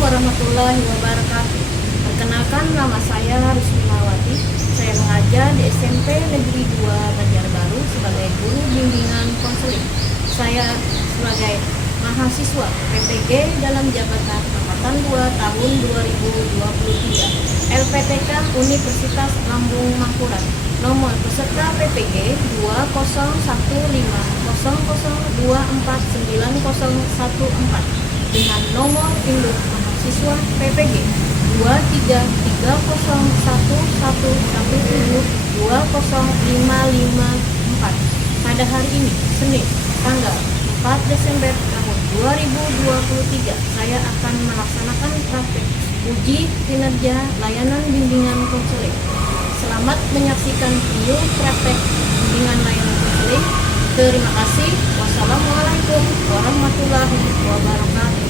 warahmatullahi wabarakatuh. Perkenalkan, nama saya Rusminawati. Saya mengajar di SMP Negeri 2 Banjarbaru sebagai guru bimbingan konseling. Saya sebagai mahasiswa PPG dalam jabatan angkatan 2 tahun 2023 LPTK Universitas Lambung Mangkurat. Nomor peserta PPG 2015002490014 dengan nomor induk mahasiswa PPG 2331111720554. Pada hari ini, Senin, tanggal 4 Desember tahun 2023, saya akan melaksanakan praktek uji kinerja layanan bimbingan konseling. Selamat menyaksikan video praktek bimbingan layanan konseling. Terima kasih. Wassalamualaikum warahmatullahi wabarakatuh.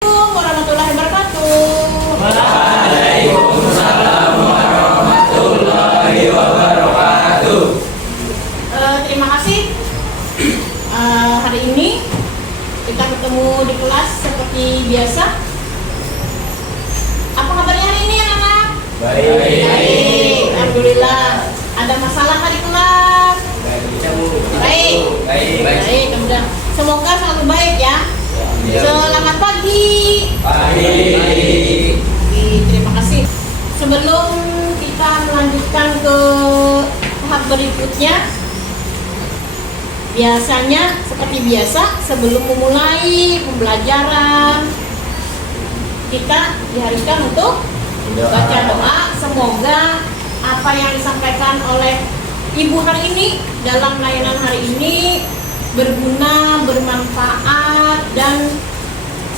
Warahmatullahi wabarakatuh. Waalaikumsalam warahmatullahi wabarakatuh. Terima kasih. Hari ini kita ketemu di kelas seperti biasa. Apa kabarnya hari ini, anak-anak? Baik. Alhamdulillah. Ada masalah di kelas? Baik. Kemudian semoga selalu baik ya. Selamat pagi. Terima kasih. Sebelum kita melanjutkan ke tahap berikutnya, biasanya seperti biasa sebelum memulai pembelajaran kita diharuskan untuk baca doa. Semoga apa yang disampaikan oleh Ibu hari ini dalam layanan hari ini berguna, bermanfaat, dan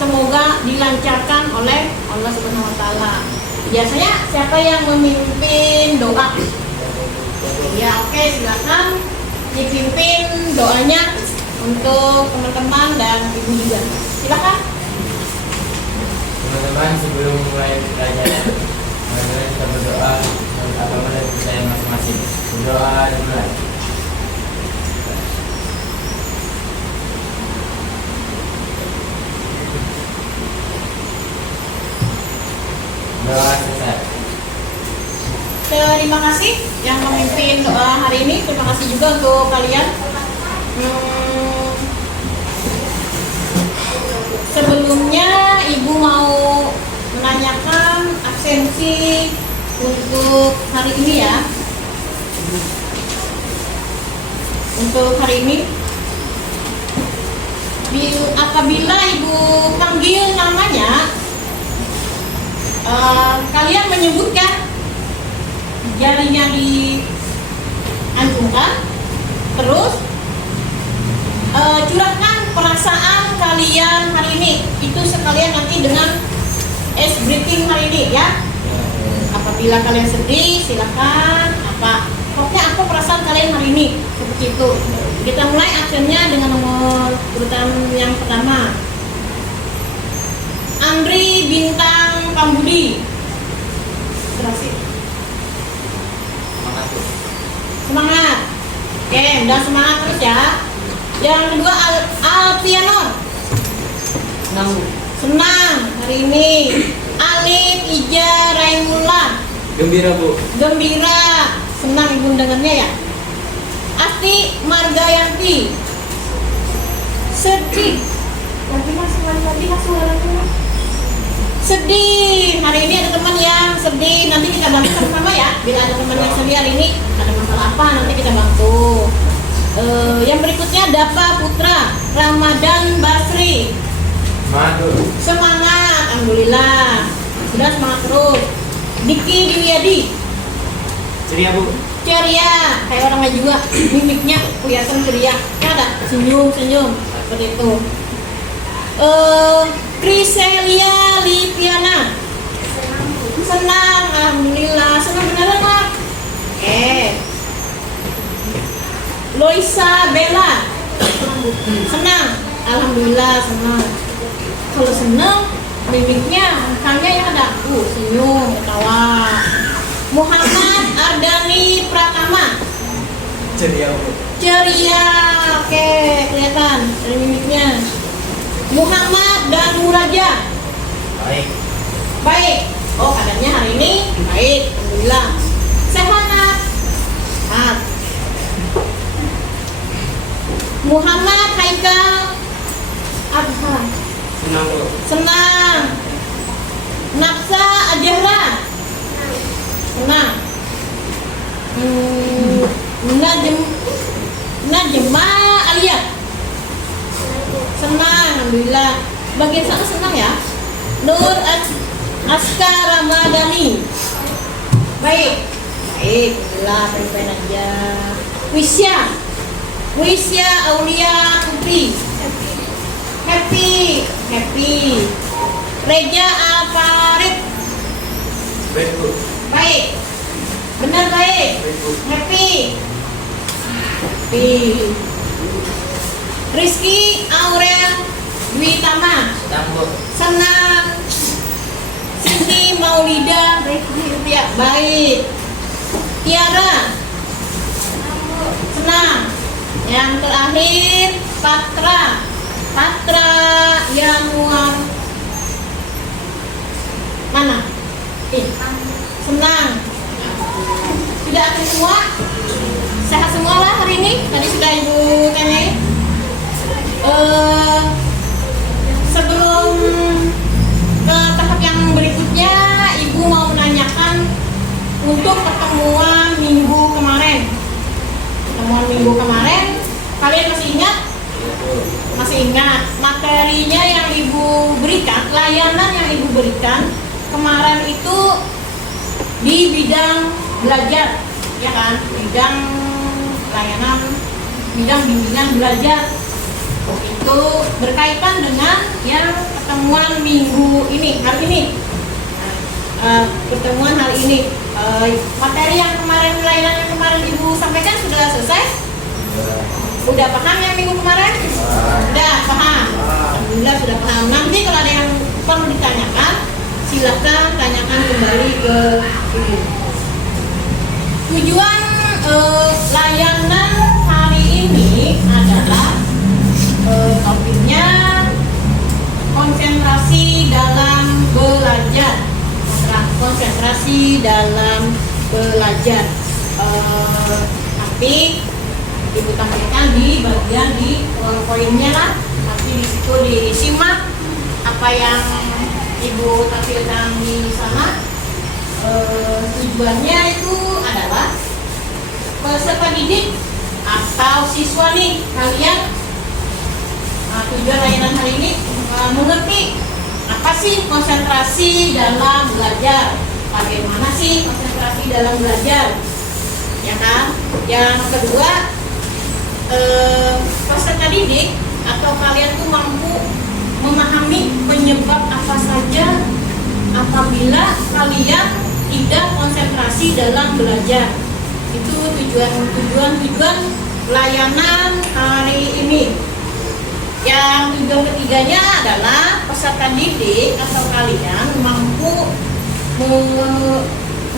semoga dilancarkan oleh Allah Subhanahu wa Ta'ala. Biasanya siapa yang memimpin doa? Ya, oke, silakan dipimpin doanya untuk teman-teman dan ibu juga. Silakan. Teman-teman, sebelum mulai pelajaran, teman-teman kita berdoa untuk agama dan kepercayaan masing-masing. Berdoa dan mulai. Doa selesai. Terima kasih yang memimpin doa hari ini. Terima kasih juga untuk kalian. Sebelumnya Ibu mau menanyakan absensi untuk hari ini ya. Untuk hari ini, apabila Ibu panggil namanya, kalian menyebutkan jarinya diacungkan, terus curahkan perasaan kalian hari ini. Itu sekalian nanti dengan ice breathing hari ini ya. Apabila kalian sedih, silakan pokoknya apa perasaan kalian hari ini, seperti itu. Kita mulai aksennya dengan nomor urutan yang pertama, Andri Bintang Pambudi. Terasi. Semangat. Oke, udah semangat terus ya. Yang kedua, Alfianor. Senang hari ini. Alif Ija Raimullah. Gembira, Bu. Gembira. Senang Ibu dengarnya ya. Asti Margayanti. Sedih. Sedih. Hari ini ada teman yang sedih. Nanti kita bantu sama-sama ya. Bila ada teman yang sedih hari ini, ada masalah apa, nanti kita bantu. Yang berikutnya Dapa Putra Ramadan Basri. Semangat. Alhamdulillah. Sudah semangat terus. Diki Diwiadi. Ceria, Bu. Ceria, kayak orang lain juga, mimiknya kelihatan ceria. Ada senyum seperti itu. Priselia Lipiana. Senang, alhamdulillah. Senang beneran lah. Loisa Bella. Senang, alhamdulillah senang. Kalau senang, mimiknya, mukanya yang ada senyum, ketawa. Muhammad Ardani Pratama. Ceria, Bu. Ceria, oke, kelihatan dari mimiknya. Muhammad dan Muraja. Baik. Oh, keadaannya hari ini baik, alhamdulillah. Sehat, Nak? Sehat. Muhammad Haikal Abha. Senang Bu. Senang. Nafsa Ajahra. Senang. Najma Alia. Senang, alhamdulillah. Bagian sana senang ya. Nur Askar Ramadhani. Baik. Baik, alhamdulillah, baik-baik aja. Wisya Aulia Putri. Happy. Reja Alfarid. Baik Bu. Baik. Benar baik. Baik Bu. Happy. Rizky Aurel Dwi Tama. Senang Bu. Senang. Siti Maulida. Ya, baik. Tiara. Senang. Yang terakhir Patra Yanuar. Mana? Senang. Sudah aktif semua? Sehat semua lah hari ini. Tadi sudah Ibu tanyai. Sebelum ke tahap yang berikutnya, Ibu mau menanyakan untuk pertemuan minggu kemarin. Kalian masih ingat? Masih ingat materinya yang Ibu berikan, layanan yang Ibu berikan kemarin itu di bidang belajar, ya kan? Bidang layanan, bidang bimbingan belajar. Itu berkaitan dengan yang pertemuan minggu ini, hari ini. Pertemuan hari ini. Materi yang kemarin, layanan yang kemarin Ibu sampaikan sudah selesai? Udah paham yang minggu kemarin? Udah paham? Alhamdulillah sudah paham. Nanti kalau ada yang perlu ditanyakan, silakan tanyakan kembali ke Ibu. Tujuan layanan hari ini adalah topiknya konsentrasi dalam belajar. Konsentrasi dalam belajar. Tapi Ibu tampilkan di bagian di poinnya lah. Nanti di situ disimak apa yang Ibu tampilkan di sana. Tujuannya itu adalah peserta didik atau siswa nih kalian. Tujuan layanan hari ini mengerti apa sih konsentrasi dalam belajar. Bagaimana sih konsentrasi dalam belajar, ya kan? Yang kedua, peserta didik atau kalian tuh mampu memahami penyebab apa saja apabila kalian tidak konsentrasi dalam belajar. Itu tujuan layanan hari ini. Yang tujuan ketiganya adalah peserta didik atau kalian mampu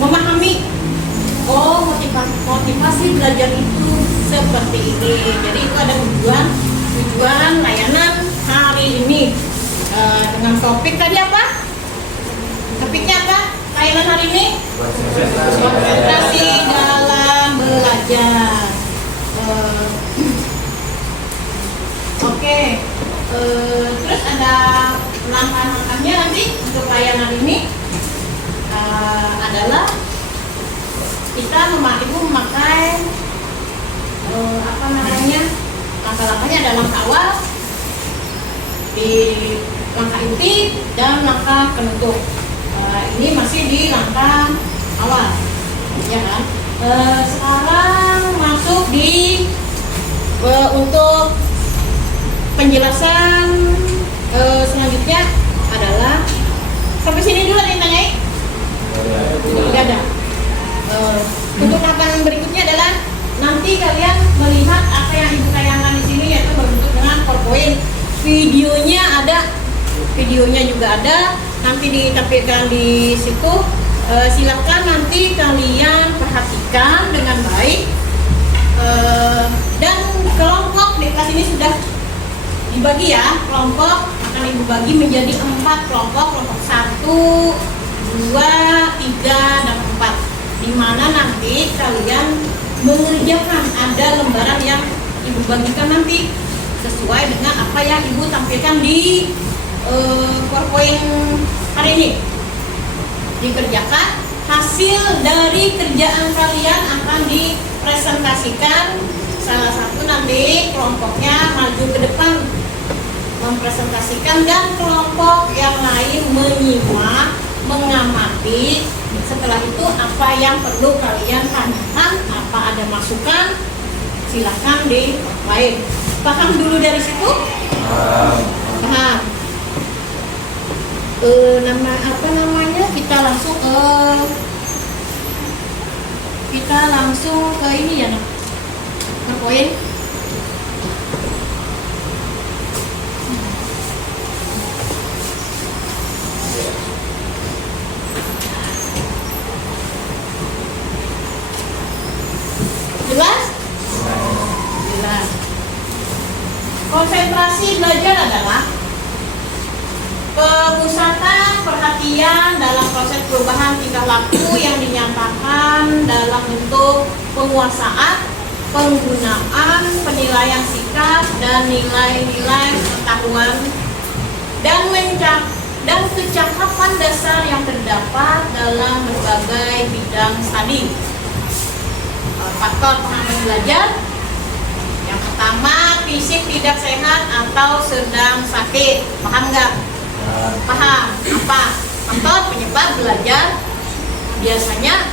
memahami motivasi belajar itu seperti ini. Jadi itu ada tujuan layanan hari ini. Dengan topik tadi apa? Topiknya apa? Layanan hari ini konsentrasi dalam belajar. Oke. Terus ada langkah-langkahnya nanti untuk layanan ini adalah kita Ibu memakai langkah-langkahnya ada langkah awal, di langkah inti dan langkah penutup. Ini masih di langkah awal, ya kan? Sekarang masuk di untuk penjelasan selanjutnya adalah sampai sini dulu ada yang tanyai? Tidak ada. Untuk tahapan berikutnya adalah nanti kalian melihat apa yang Ibu tayangkan di sini, yaitu berbentuk dengan PowerPoint. Videonya juga ada, nanti ditampilkan di situ. Silakan nanti kalian perhatikan dengan baik. Dan kelompok di kelas ini sudah dibagi ya, kelompok akan Ibu bagi menjadi 4 kelompok. Kelompok 1 2, 3, dan 4. Di mana nanti kalian mengerjakan ada lembaran yang ibu bagikan nanti sesuai dengan apa yang ibu tampilkan di PowerPoint hari ini. Dikerjakan, hasil dari kerjaan kalian akan dipresentasikan. Salah satu nanti kelompoknya maju ke depan mempresentasikan dan kelompok yang lain menyimak, mengamati. Setelah itu apa yang perlu kalian tanyakan, apa ada masukan, silahkan dilain. Paham dulu dari situ? Paham. Apa namanya? Kita langsung ke ini ya, nak. PowerPoint. Jelas? Jelas. Konsentrasi belajar adalah pemusatan perhatian dalam proses perubahan tingkah laku yang dinyatakan dalam bentuk penguasaan, penggunaan, penilaian sikap, dan nilai-nilai pengetahuan dan kecakapan dasar yang terdapat dalam berbagai bidang studi. Faktor pengalaman belajar yang pertama, fisik tidak sehat atau sedang sakit. Paham nggak? Paham. Apa faktor penyebab belajar? Biasanya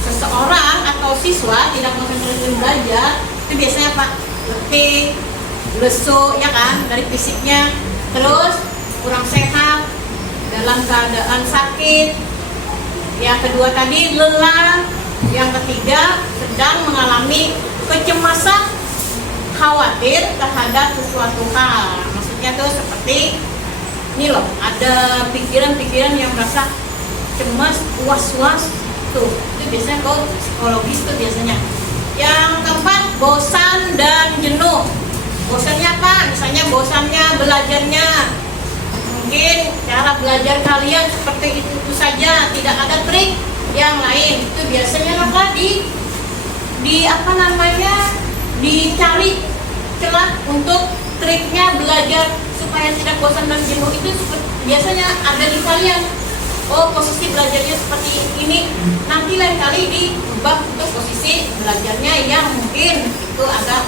seseorang atau siswa tidak konsentrasi belajar itu biasanya apa? Letih, lesu, ya kan, dari fisiknya. Terus kurang sehat, dalam keadaan sakit. Yang kedua tadi lelah. Yang ketiga sedang mengalami kecemasan, khawatir terhadap sesuatu hal. Maksudnya tuh seperti ini loh, ada pikiran-pikiran yang merasa cemas, was-was tuh. Itu biasanya kalau psikologis tuh biasanya. Yang keempat, bosan dan jenuh. Bosannya apa? Misalnya bosannya belajarnya. Mungkin cara belajar kalian seperti itu saja, tidak ada trik yang lain. Itu biasanya apa? Dicari celah untuk triknya belajar supaya tidak bosan dan jenuh. Itu biasanya ada di kalian. Oh, posisi belajarnya seperti ini, nanti lain kali diubah untuk posisi belajarnya yang mungkin itu agak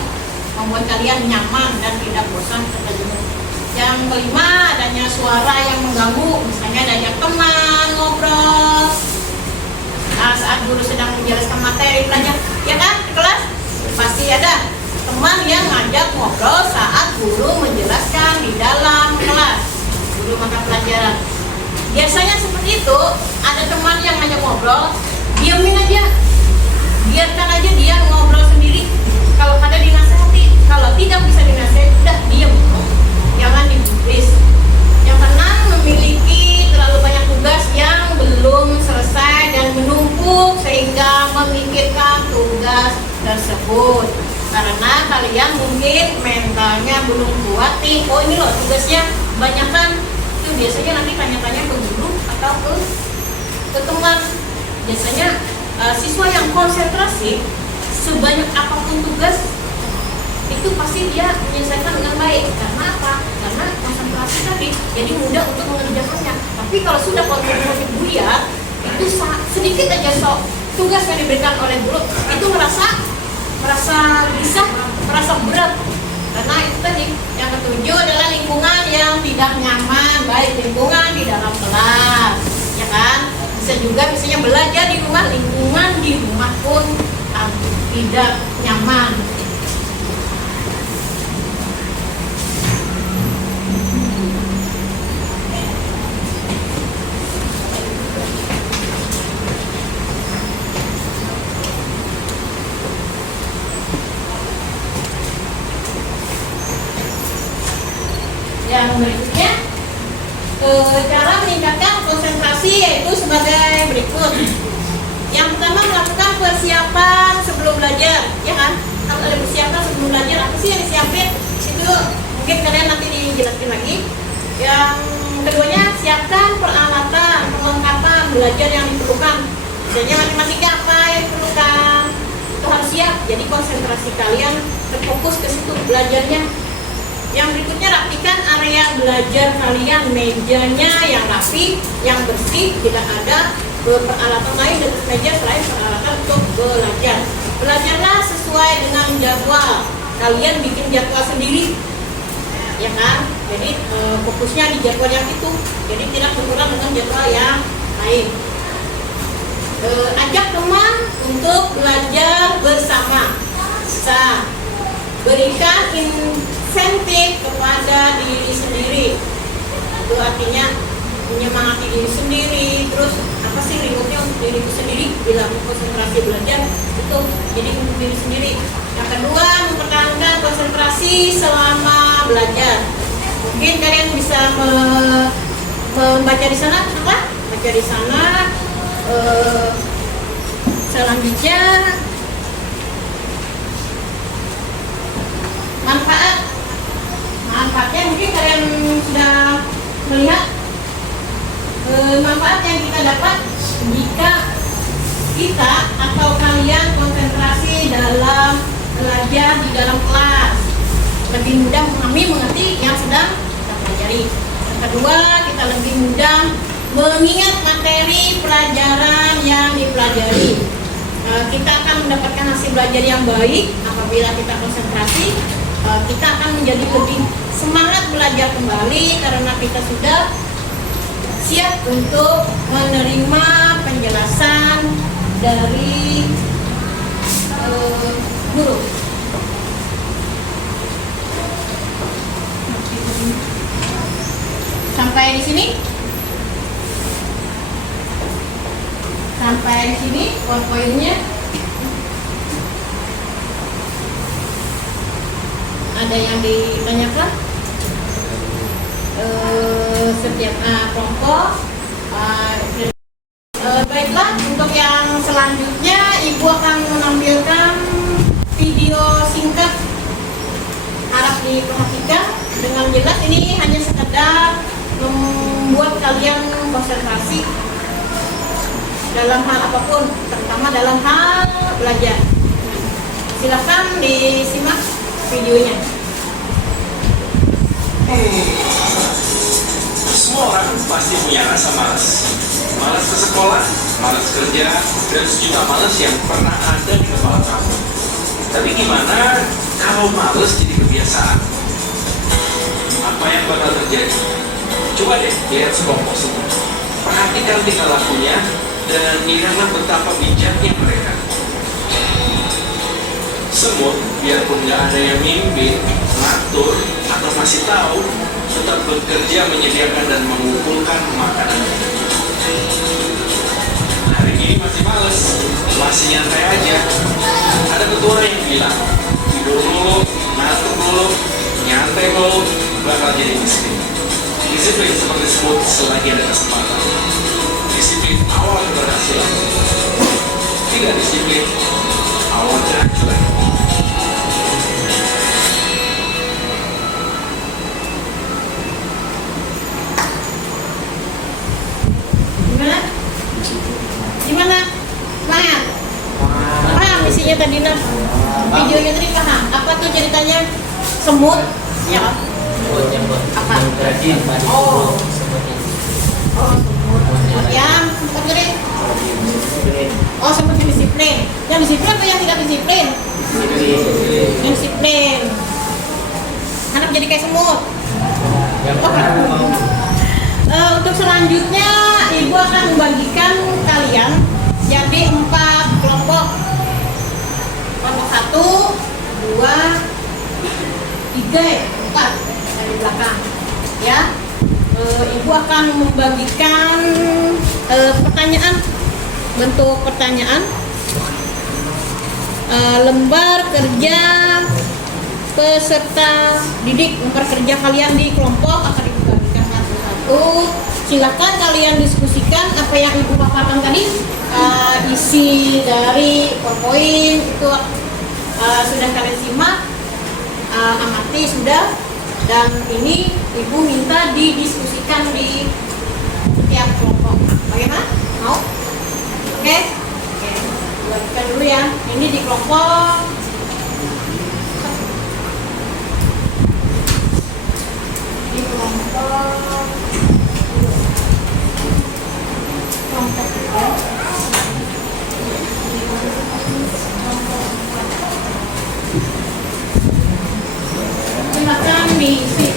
membuat kalian nyaman dan tidak bosan serta jenuh. Yang kelima, adanya suara yang mengganggu, misalnya adanya teman ngobrol. Nah, saat guru sedang menjelaskan materi belajar, ya kan, di kelas pasti ada teman yang ngajak ngobrol saat guru menjelaskan di dalam kelas, guru mata pelajaran. Biasanya seperti itu, ada teman yang ngajak ngobrol, diamin aja, biarkan aja dia ngobrol sendiri. Kalau ada dinasihati, kalau tidak bisa dinasihati, udah diam, jangan dibis. Yang keenam, memiliki terlalu banyak tugas yang belum selesai dan menumpuk sehingga memikirkan tugas tersebut. Karena kalian mungkin mentalnya belum kuat nih, oh ini loh tugasnya kebanyakan. Itu biasanya nanti tanya-tanya ke guru atau ke teman. Biasanya siswa yang konsentrasi sebanyak apapun tugas itu pasti dia menyelesaikan dengan baik. Karena apa? Karena konsentrasi tadi, jadi mudah untuk mengerjakannya. Tapi kalau sudah konsentrasi buyar, itu sedikit aja tugas yang diberikan oleh guru itu merasa berat. Karena itu tadi. Yang ketujuh adalah lingkungan yang tidak nyaman, baik lingkungan di dalam kelas, ya kan? Bisa juga misalnya belajar di rumah, lingkungan di rumah pun tidak nyaman. Yang berikutnya, cara meningkatkan konsentrasi yaitu sebagai berikut. Yang pertama, melakukan persiapan sebelum belajar, ya kan? Kalau ada persiapan sebelum belajar, apa sih yang disiapin? Itu mungkin kalian nanti dijelaskan lagi. Yang keduanya, siapkan peralatan, perlengkapan belajar yang diperlukan. Misalnya matematika apa yang diperlukan, itu harus siap. Jadi konsentrasi kalian terfokus ke situ belajarnya. Yang berikutnya, rapikan area belajar kalian, mejanya yang rapi, yang bersih, tidak ada peralatan lain di atas meja selain peralatan untuk belajar. Belajarlah sesuai dengan jadwal. Kalian bikin jadwal sendiri, ya kan? Jadi fokusnya di jadwal yang itu, jadi tidak berkurang dengan jadwal yang lain. Ajak teman untuk belajar bersama. Bisa berikan insentif kepada diri sendiri. Itu artinya menyemangati diri sendiri. Terus apa sih rewardnya untuk diri sendiri bila konsentrasi belajar itu, jadi untuk diri sendiri. Yang kedua, mempertahankan konsentrasi selama belajar. Mungkin kalian bisa membaca di sana, apa? Baca di sana. Selanjutnya, manfaatnya mungkin kalian sudah melihat manfaat yang kita dapat jika kita atau kalian konsentrasi dalam belajar di dalam kelas, lebih mudah memahami, mengerti yang sedang kita pelajari. Yang kedua, kita lebih mudah mengingat materi pelajaran yang dipelajari. Kita akan mendapatkan hasil belajar yang baik apabila kita konsentrasi. Kita akan menjadi lebih semangat belajar kembali karena kita sudah siap untuk menerima penjelasan dari guru. Sampai di sini. Sampai di sini poin-poinnya. Ada yang ditanyakan? Setiap kelompok. Baiklah, untuk yang selanjutnya Ibu akan menampilkan video singkat. Harap diperhatikan dengan jelas. Ini hanya sekedar membuat kalian konsentrasi dalam hal apapun, terutama dalam hal belajar. Silakan disimak videonya. Semua orang pasti punya rasa malas. Malas ke sekolah, malas kerja, dan sejuta malas yang pernah ada di kepala kamu. Tapi gimana kalau malas jadi kebiasaan? Apa yang bakal terjadi? Coba deh lihat sekelompok semut. Perhatikan tingkah lakunya dan lihatlah betapa bijaknya mereka. Semut, biarpun nggak ada yang mimpin, ngatur, atau masih tahu, tetap bekerja menyediakan dan mengumpulkan makanan. Hari ini masih males, masih nyantai aja. Ada ketua yang bilang, tidur dulu, ngatur dulu, nyantai dulu, bakal jadi miskin. Disiplin seperti semut selagi ada kesempatan. Disiplin awal keberhasilan. Tidak disiplin awal kehancuran. Gimana? Semangat? Paham isinya tadi, Nah? Videonya tadi paham? Apa tuh ceritanya? Semut? Ya. Apa? Oh. Oh, semut yang semut tadi? Oh, semut yang disiplin. Yang disiplin apa yang tidak disiplin? Yang disiplin. Anak jadi kayak semut. Untuk selanjutnya Ibu akan membagikan kalian jadi 4 kelompok. Kelompok 1, 2, 3, 4 dari belakang. Ya, Ibu akan membagikan pertanyaan, bentuk pertanyaan, lembar kerja peserta didik. Lembar kerja kalian di kelompok akan dibagikan satu-satu. Silakan kalian diskusikan apa yang Ibu paparkan tadi. Isi dari PowerPoint itu sudah kalian simak, amati sudah, dan ini Ibu minta didiskusikan di setiap kelompok. Bagaimana? Mau? Ini di kelompok silakan diisi.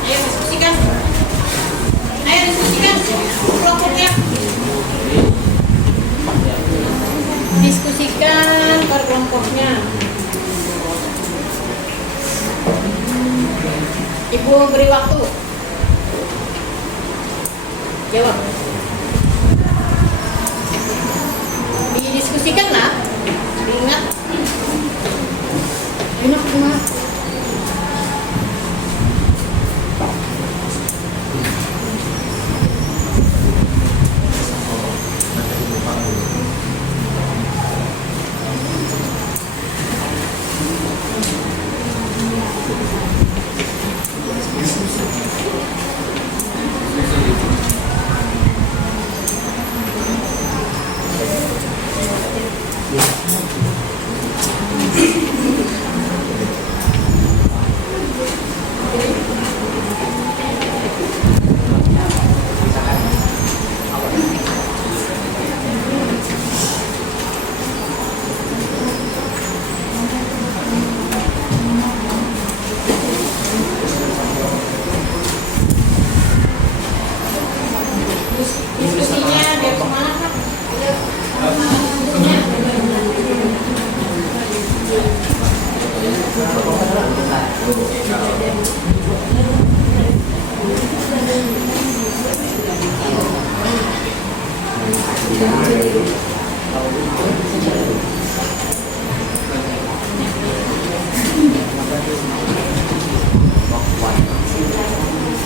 Ayo diskusikan. Ayo diskusikan kelompoknya. Diskusikan per kelompoknya. Ibu beri waktu. Jawab. Didiskusikan lah. Ingat. Enak banget. Diskusinya dari mana, Kak?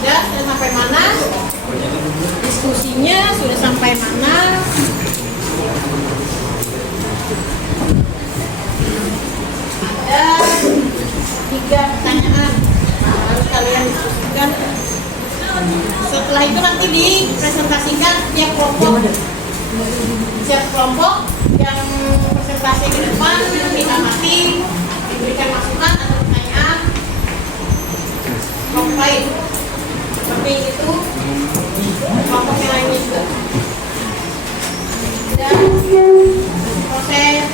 Sudah sampai mana? Diskusinya sudah sampai mana? Ada 3 pertanyaan harus kalian diskusikan. Setelah itu nanti dipresentasikan tiap kelompok. Setiap kelompok yang presentasi ke depan diamati, diberikan masukan atau pertanyaan kelompok lain. Seperti itu kelompok yang lainnya juga. Dan proses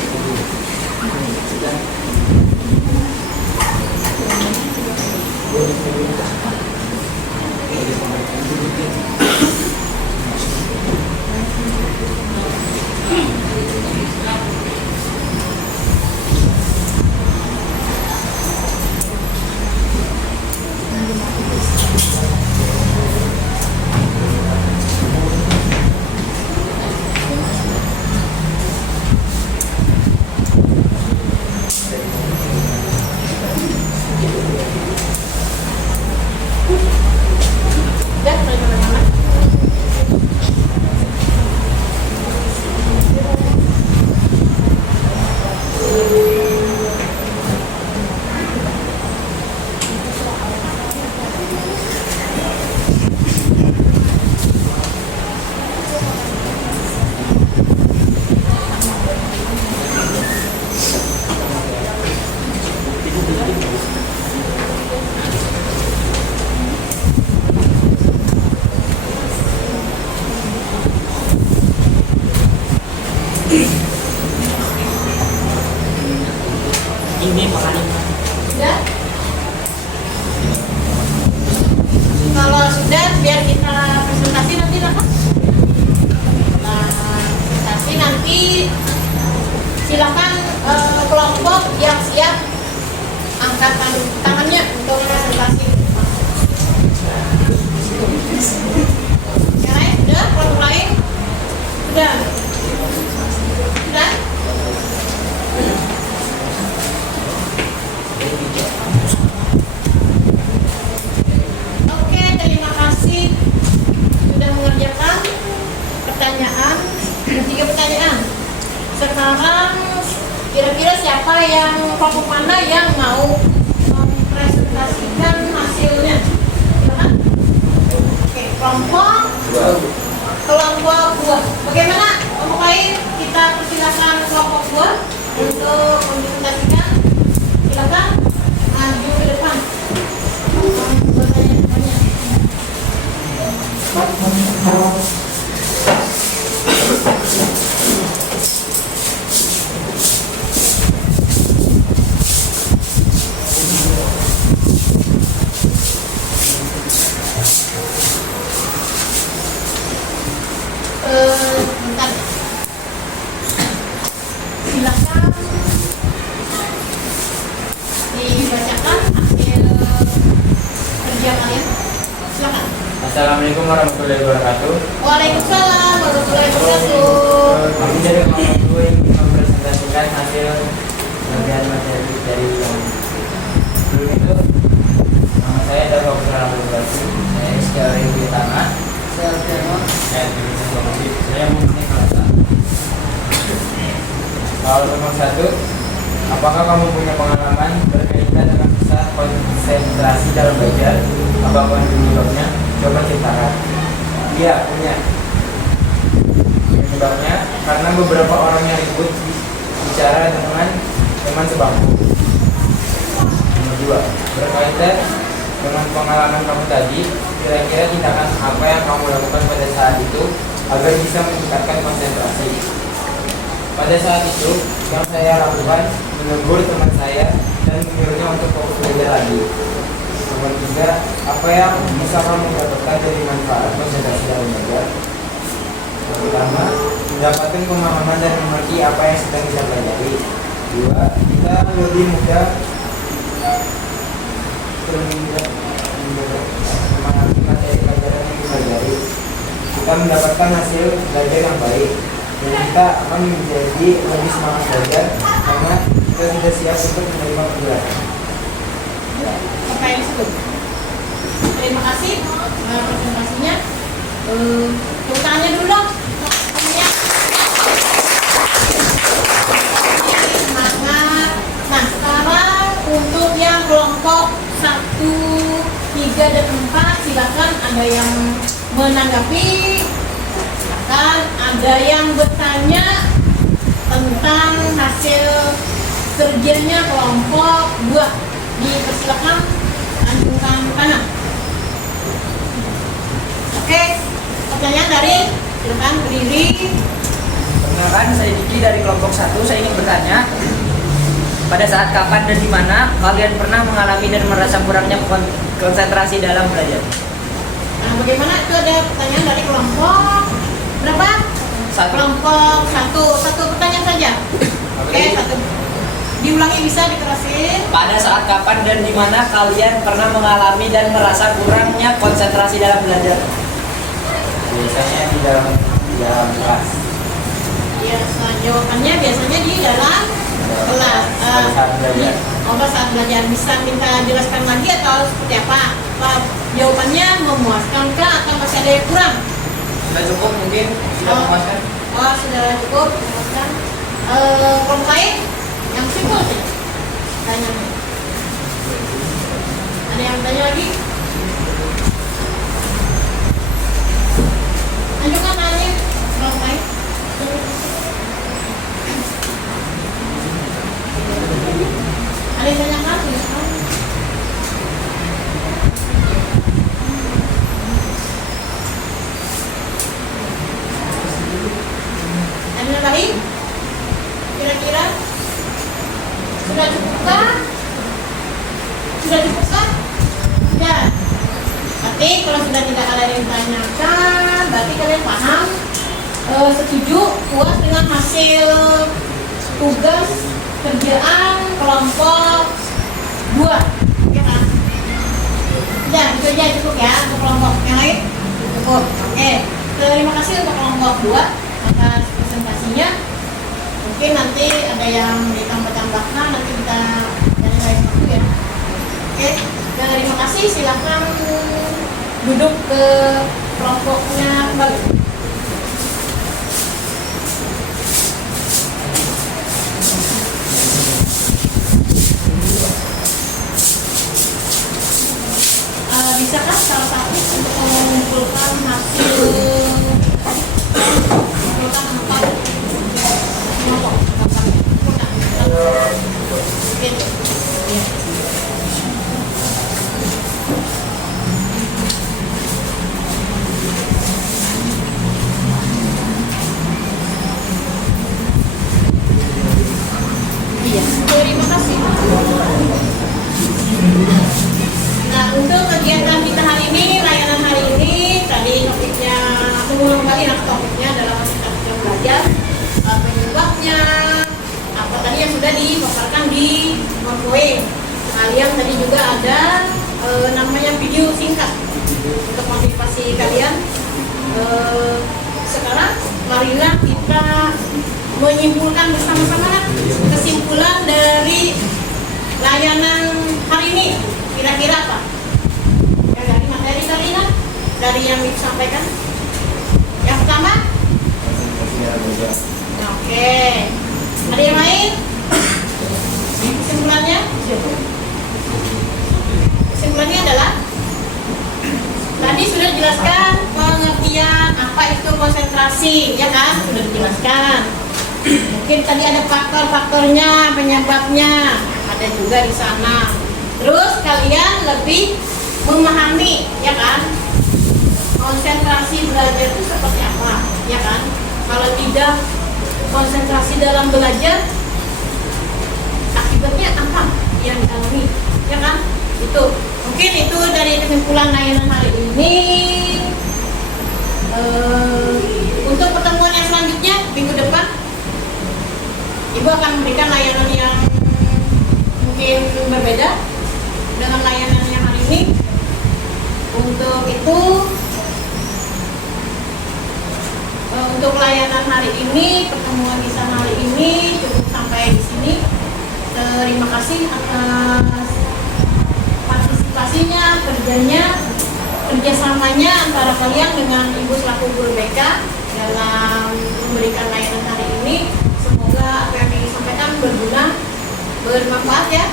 dan bagaimana? Ini makanya Sudah? Kalau sudah, biar kita presentasi nanti lah, Kak. Nah, presentasi nanti silakan kelompok yang siap angkat tangannya untuk presentasi. yang kelompok mana yang mau mempresentasikan hasilnya? Silakan. Oke, kelompok buah. Bagaimana kelompok lain? Kita persilakan kelompok buah untuk mempresentasikan. Silakan maju ke depan. Bertanya-tanya. Bentar. Silakan dibacakan hasil kerja kalian. Silakan. Assalamualaikum warahmatullahi wabarakatuh. Waalaikumsalam warahmatullahi wabarakatuh. Kami dari kelompok 2 yang mempresentasikan hasil bagian materi dari yang dulu itu. Nama saya adalah Dr. Abdul Basri. Saya sekarang di tanah. Saya mempunyai kelas. Soal nomor 1, apakah kamu punya pengalaman berkaitan dengan kisah konsentrasi dalam belajar? Apapun penyebabnya? Coba ceritakan. Iya, punya. Penyebabnya karena beberapa orang yang ikut bicara dengan teman sebangku. Nomor 2, berkaitan dengan pengalaman kamu tadi, kira-kira tindakan apa yang kamu lakukan pada saat itu agar bisa meningkatkan konsentrasi? Pada saat itu, yang saya lakukan menegur teman saya dan menyuruhnya untuk fokus belajar lagi. Nomor 3, apa yang bisa kamu dapatkan dari manfaat konsentrasi dalam belajar? Yang pertama, mendapatkan pemahaman dan mengerti apa yang sedang kita pelajari. 2, kita lebih mudah memahami materi pelajaran yang dipelajari. Kita mendapatkan hasil belajar yang baik dan kita akan menjadi lebih semangat belajar karena kita sudah siap untuk menerima pelajaran. Pertanyaan itu. Terima kasih presentasinya. Tepuk tangannya dulu dong. Semangat. Nah, sekarang untuk yang kelompok 1, 3, dan 4 silakan ada yang menanggapi, silakan ada yang bertanya tentang hasil kerjanya kelompok 2. Dipersilakan anjungkan tangan. Oke, pertanyaan dari silakan berdiri. Perkenalkan, saya Diki dari kelompok 1. Saya ingin bertanya, pada saat kapan dan di mana kalian pernah mengalami dan merasa kurangnya konsentrasi dalam belajar? Nah, bagaimana itu ada pertanyaan dari kelompok berapa? 1. Kelompok 1. Satu pertanyaan saja. Oke, 1. Diulangi, bisa dikerasin. Pada saat kapan dan di mana kalian pernah mengalami dan merasa kurangnya konsentrasi dalam belajar? Biasanya di dalam kelas. Biasa jawabannya biasanya di dalam kelas. Saat belajar. Saat belajar. Bisa minta jelaskan lagi atau seperti apa? Jawabannya memuaskankah atau masih ada yang kurang? Sudah cukup mungkin? Sudah memuaskan? Oh, sudah cukup memuaskan. Kelompok lain yang simpel sih tanya. Ada yang tanya lagi? Lanjutkan tanya kelompok lain. Ada yang tanyakan? Ada yang lain? Kira-kira sudah cukupkah? Sudah cukupkah? Ya. Berarti kalau sudah tidak ada yang ditanyakan, berarti kalian paham, setuju, puas dengan hasil tugas kerjaan kelompok 2, ya kan? Ya, itu aja cukup ya untuk kelompok yang lain. Cukup. Oke. Terima kasih untuk kelompok 2 atas presentasinya. Mungkin nanti ada yang ditambah-tambahkan, nanti kita cari lain waktu ya. Oke, terima kasih. Silakan duduk ke kelompoknya kembali. Iya, terima kasih. Nah, untuk kegiatan kita hari ini, layanan hari ini, tadi topiknya, aku ulang kali topiknya adalah fasilitas jam belajar, penyebabnya, apa tadi yang sudah dipaparkan di PowerPoint. Kalian tadi juga ada namanya video singkat untuk motivasi kalian. Sekarang marilah kita menyimpulkan bersama-sama kesimpulan dari layanan hari ini. Kira-kira apa? Ya, dari materi tadi lah, dari yang disampaikan. Yang pertama, oke. Ada yang lain? Kesimpulannya? Kesimpulannya adalah tadi sudah dijelaskan pengertian apa itu konsentrasi, ya kan? Sudah dijelaskan. Mungkin tadi ada faktor-faktornya, penyebabnya, ada juga di sana. Terus kalian lebih memahami, ya kan? Konsentrasi belajar itu seperti apa, ya kan? Kalau tidak konsentrasi dalam belajar, akibatnya apa yang dialami, ya kan? Itu mungkin itu dari kesimpulan layanan hari ini. Untuk pertemuan yang selanjutnya minggu depan, Ibu akan memberikan layanan yang mungkin berbeda dengan layanan yang hari ini. Untuk itu, untuk layanan hari ini, pertemuan kita hari ini cukup sampai di sini. Terima kasih atas partisipasinya, kerjasamanya antara kalian dengan Ibu selaku guru BK dalam memberikan layanan hari ini. Semoga apa yang disampaikan berguna, bermanfaat ya,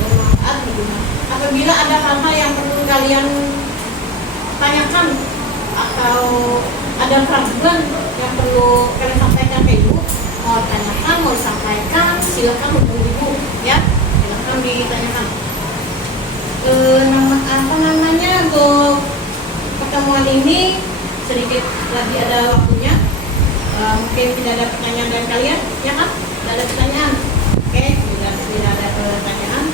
bermanfaat, berguna. Apabila ada hal-hal yang perlu kalian tanyakan atau ada keraguan yang perlu kalian sampaikan ke Ibu, mau tanyakan, mau sampaikan, silakan hubungi Ibu ya, silakan ditanyakan. Apa namanya, untuk pertemuan ini sedikit lagi ada waktunya. Mungkin tidak ada pertanyaan dari kalian, ya kan? Tidak ada pertanyaan. Oke, tidak ada pertanyaan.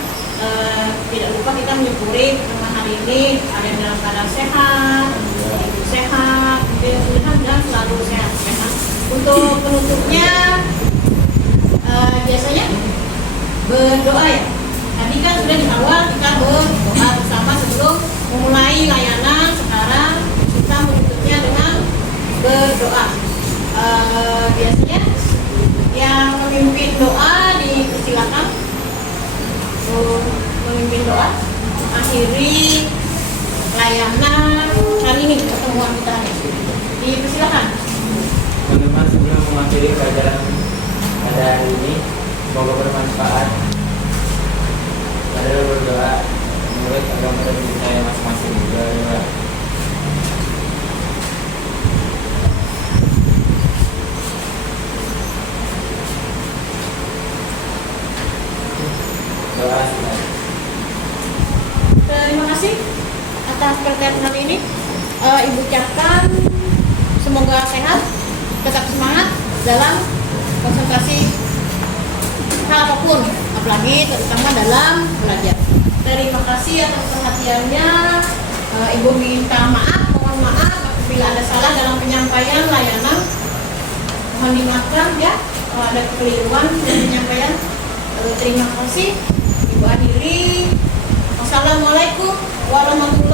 Tidak lupa kita menyempurna pertemuan hari ini. Kalian dalam keadaan sehat, ibu sehat, mudah-mudahan dan selalu sehat. Untuk penutupnya, biasanya berdoa ya. Tadi kan sudah di awal kita berdoa bersama sebelum memulai layanan. Sekarang kita menutupnya dengan berdoa. Biasanya yang memimpin doa dipersilakan memimpin doa akhiri layanan hari ini, pertemuan kita hari ini. Dipersilakan. Teman-teman, sebelum mengakhiri pelajaran pada hari ini, semoga bermanfaat. Adalah berdoa menurut agama dan percaya masing-masing juga. Doa. Terima kasih atas perhatian hari ini. Ibu ucapkan semoga sehat, tetap semangat dalam konsentrasi hal apapun, apalagi terutama dalam belajar. Terima kasih atas perhatiannya. Ibu minta maaf, mohon maaf apabila ada salah dalam penyampaian layanan. Mohon dimaafkan ya kalau ada kekeliruan dalam penyampaian. Terima kasih. Ibu akhiri. Wassalamualaikum warahmatullahi wabarakatuh.